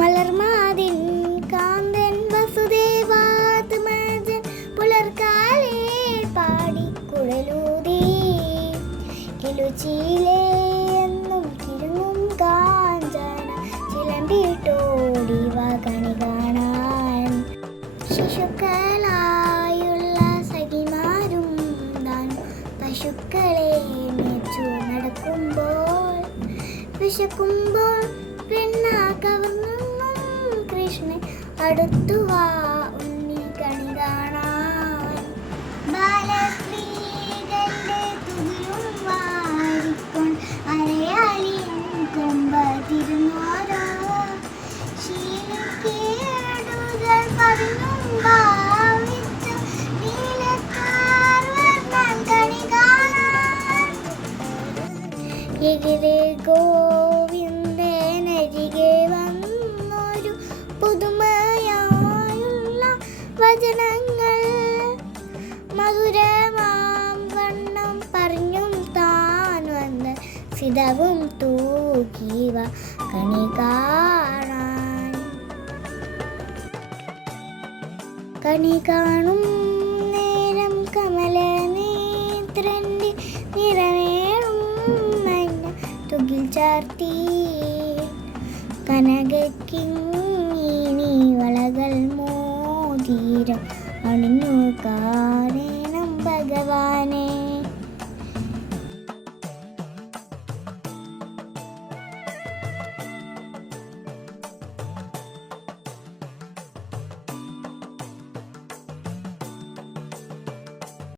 മലർമാതിൻ കാന്തൻ വസുദേവാത്മജൻ പുലർക്കാലേ പാടി കുഴലൂതി കിലുച്ചിയിലേ എന്നും കിരുങ്ങും കാഞ്ചന ചിലമ്പിട്ടോടിവ കണി കാണാൻ. ശിശുക്കളായുള്ള സഖിമാരും താൻ പശുക്കളെ മേച്ചു നടക്കുമ്പോൾ വിശക്കുമ്പോൾ പെണ്ണ കവർന്നും കൃഷ്ണൻ അടുത്തുവാ ഉണ്ണി കണി കാണാൻ. ബാലസ്ത്രീകളുടെ തുകിലും വാരിക്കൊണ്ട് അരയാലിൻ കൊമ്പതിരുന്നോരോ ശീലിക്കേടുകൾ പതിനും ഭാവിച്ചു നീലക്കാർ വർണ്ണൻ കണി കാണാൻ. എകിരെ ഗോവിന്ദനരികെ വന്നൊരു പുതുമയായുള്ള വചനങ്ങൾ മധുരമാം വണ്ണം പറഞ്ഞും താൻ വന്ന് സിതവും തൂക്കിവ കണി കാണാൻ. കണി കാണും നേരം കമല നേത്രന്റെ നിറമേറും മഞ്ഞ തുകിൽ ചാർത്തി കനകക്കിങ്ങിനി വളകൾ മോതിരം അണിഞ്ഞു കാണേണം ഭഗവാനെ.